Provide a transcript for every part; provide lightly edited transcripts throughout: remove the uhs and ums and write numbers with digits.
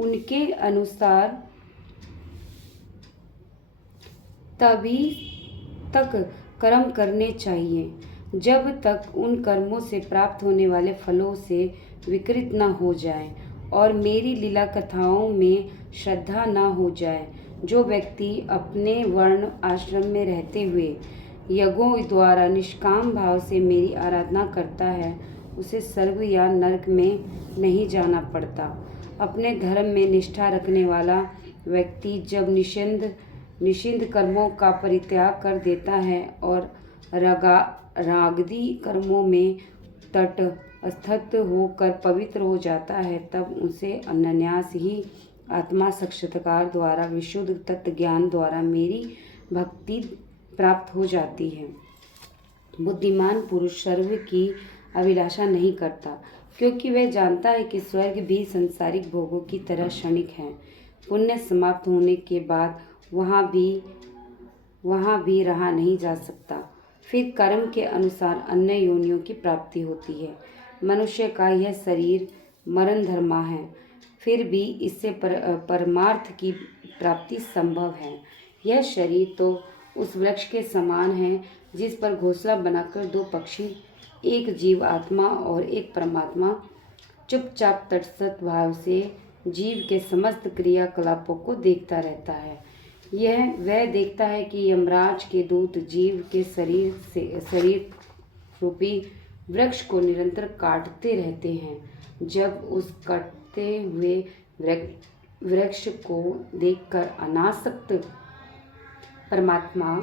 उनके अनुसार तभी तक कर्म करने चाहिए जब तक उन कर्मों से प्राप्त होने वाले फलों से विकृत न हो जाए और मेरी लीला कथाओं में श्रद्धा न हो जाए। जो व्यक्ति अपने वर्ण आश्रम में रहते हुए यज्ञों द्वारा निष्काम भाव से मेरी आराधना करता है, उसे स्वर्ग या नरक में नहीं जाना पड़ता। अपने धर्म में निष्ठा रखने वाला व्यक्ति जब निषिद्ध कर्मों का परित्याग कर देता है और रागदी कर्मों में तटस्थ होकर पवित्र हो जाता है, तब उसे अनायास ही आत्मा साक्षात्कार द्वारा विशुद्ध तत्व ज्ञान द्वारा मेरी भक्ति प्राप्त हो जाती है। बुद्धिमान पुरुष स्वर्ग की अभिलाषा नहीं करता, क्योंकि वह जानता है कि स्वर्ग भी सांसारिक भोगों की तरह क्षणिक है। पुण्य समाप्त होने के बाद वहाँ भी रहा नहीं जा सकता। फिर कर्म के अनुसार अन्य योनियों की प्राप्ति होती है। मनुष्य का यह शरीर मरण धर्मा है, फिर भी इससे परमार्थ की प्राप्ति संभव है। यह शरीर तो उस वृक्ष के समान है जिस पर घोंसला बनाकर दो पक्षी, एक जीव आत्मा और एक परमात्मा, चुपचाप तटस्थ भाव से जीव के समस्त क्रियाकलापों को देखता रहता है। वह देखता है कि यमराज के दूत जीव के शरीर रूपी वृक्ष को निरंतर काटते रहते हैं। जब उस कटते हुए वृक्ष को देखकर अनासक्त परमात्मा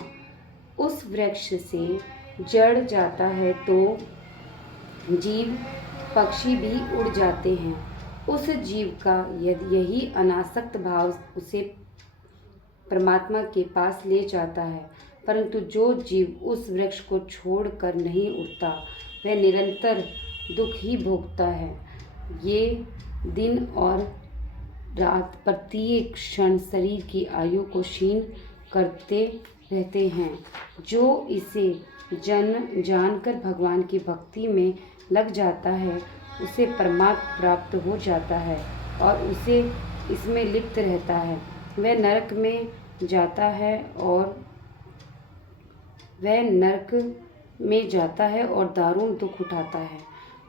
उस वृक्ष से जड़ जाता है, तो जीव पक्षी भी उड़ जाते हैं। उस जीव का यही अनासक्त भाव उसे परमात्मा के पास ले जाता है। परंतु जो जीव उस वृक्ष को छोड़कर नहीं उड़ता, वह निरंतर दुख ही भोगता है। ये दिन और रात प्रत्येक क्षण शरीर की आयु को क्षीण करते रहते हैं। जो इसे जानकर भगवान की भक्ति में लग जाता है, उसे परमात्मा प्राप्त हो जाता है और उसे इसमें लिप्त रहता है। वह नरक में जाता है और दारुण दुख उठाता है।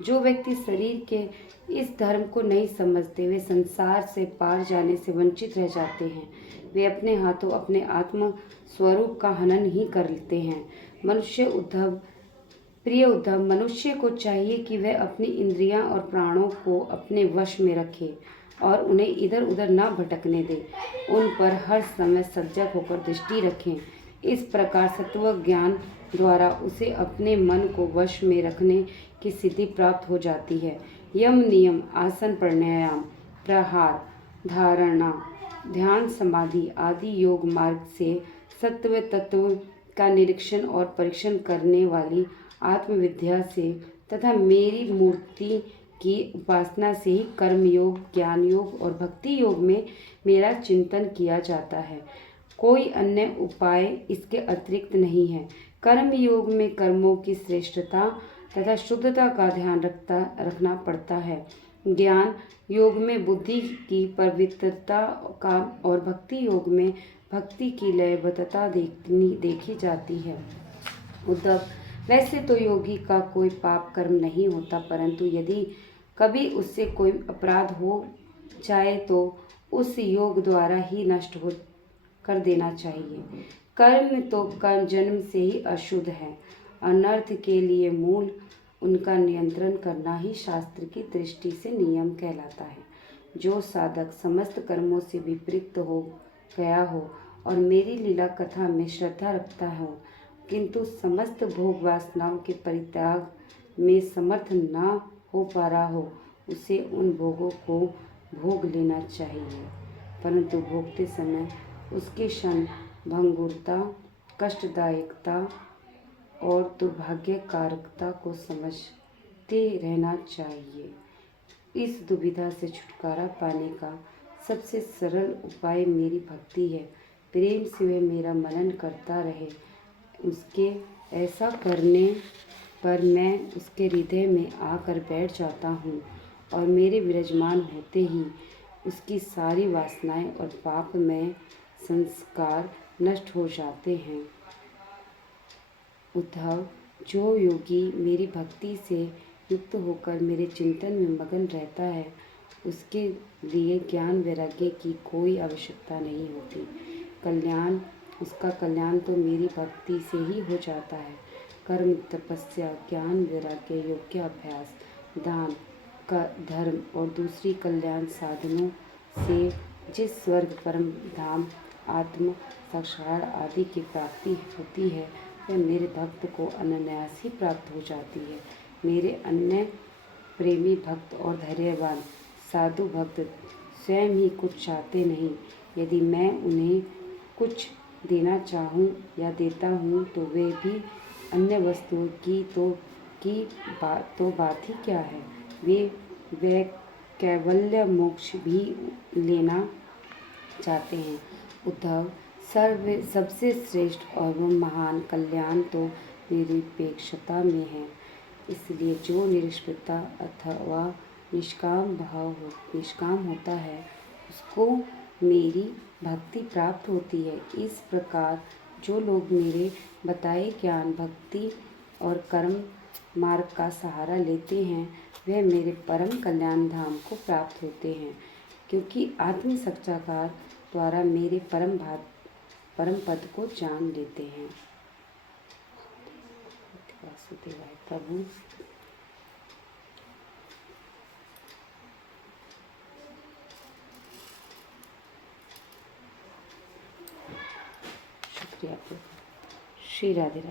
जो व्यक्ति शरीर के इस धर्म को नहीं समझते, वे संसार से पार जाने से वंचित रह जाते हैं। वे अपने हाथों अपने आत्म स्वरूप का हनन ही कर लेते हैं। प्रिय उद्धव, मनुष्य को चाहिए कि वह अपनी इंद्रियां और प्राणों को अपने वश में रखे और उन्हें इधर उधर न भटकने दे। उन पर हर समय सजग होकर दृष्टि रखें। इस प्रकार सत्व ज्ञान द्वारा उसे अपने मन को वश में रखने की सिद्धि प्राप्त हो जाती है। यम नियम, आसन, प्राणायाम, प्रहार, धारणा, ध्यान, समाधि आदि योग मार्ग से सत्व तत्व का निरीक्षण और परीक्षण करने वाली आत्मविद्या से तथा मेरी मूर्ति की उपासना से ही कर्म योग, ज्ञान योग और भक्ति योग में मेरा चिंतन किया जाता है। कोई अन्य उपाय इसके अतिरिक्त नहीं है। कर्म योग में कर्मों की श्रेष्ठता तथा शुद्धता का ध्यान रखना पड़ता है। ज्ञान योग में बुद्धि की पवित्रता का और भक्ति योग में भक्ति की लयबद्धता देखी जाती है। उद्धव, वैसे तो योगी का कोई पाप कर्म नहीं होता, परंतु यदि कभी उससे कोई अपराध हो जाए तो उस योग द्वारा ही नष्ट हो कर देना चाहिए। कर्म तो कर्म जन्म से ही अशुद्ध है। अनर्थ के लिए मूल उनका नियंत्रण करना ही शास्त्र की दृष्टि से नियम कहलाता है। जो साधक समस्त कर्मों से विपरीत हो गया हो और मेरी लीला कथा में श्रद्धा रखता हो, किंतु समस्त भोग वासनाओं के परित्याग में समर्थ न हो पा रहा हो, उसे उन भोगों को भोग लेना चाहिए, परंतु भोगते समय उसकी क्षण भंगुरता, कष्टदायकता और दुर्भाग्यकारकता को समझते रहना चाहिए। इस दुविधा से छुटकारा पाने का सबसे सरल उपाय मेरी भक्ति है। प्रेम से वह मेरा मनन करता रहे। उसके ऐसा करने पर मैं उसके हृदय में आकर बैठ जाता हूँ और मेरे विराजमान होते ही उसकी सारी वासनाएं और पाप में संस्कार नष्ट हो जाते हैं। उद्धव, जो योगी मेरी भक्ति से युक्त होकर मेरे चिंतन में मगन रहता है, उसके लिए ज्ञान वैराग्य की कोई आवश्यकता नहीं होती। उसका कल्याण तो मेरी भक्ति से ही हो जाता है। कर्म, तपस्या, ज्ञान, वैराग्य, योगाभ्यास, दान, धर्म और दूसरी कल्याण साधनों से जिस स्वर्ग, परम धाम, आत्म साक्षात्कार आदि की प्राप्ति होती है, वह मेरे भक्त को अनायास ही प्राप्त हो जाती है। मेरे अन्य प्रेमी भक्त और धैर्यवान साधु भक्त स्वयं ही कुछ चाहते नहीं। यदि मैं उन्हें कुछ देना चाहूँ या देता हूँ तो वे भी अन्य वस्तुओं की बात ही क्या है। वे कैवल्य मोक्ष भी लेना चाहते हैं। उद्धव, सबसे श्रेष्ठ और महान कल्याण तो निरपेक्षता में है। इसलिए जो निष्क्रियता अथवा निष्काम होता है, उसको मेरी भक्ति प्राप्त होती है। इस प्रकार जो लोग मेरे बताए ज्ञान, भक्ति और कर्म मार्ग का सहारा लेते हैं, वह मेरे परम कल्याण धाम को प्राप्त होते हैं, क्योंकि आत्म साक्षात्कार द्वारा मेरे परम पद को जान लेते हैं। वासुदेवाय प्रभु। शुक्रिया प्रभु। श्री राधे राधे।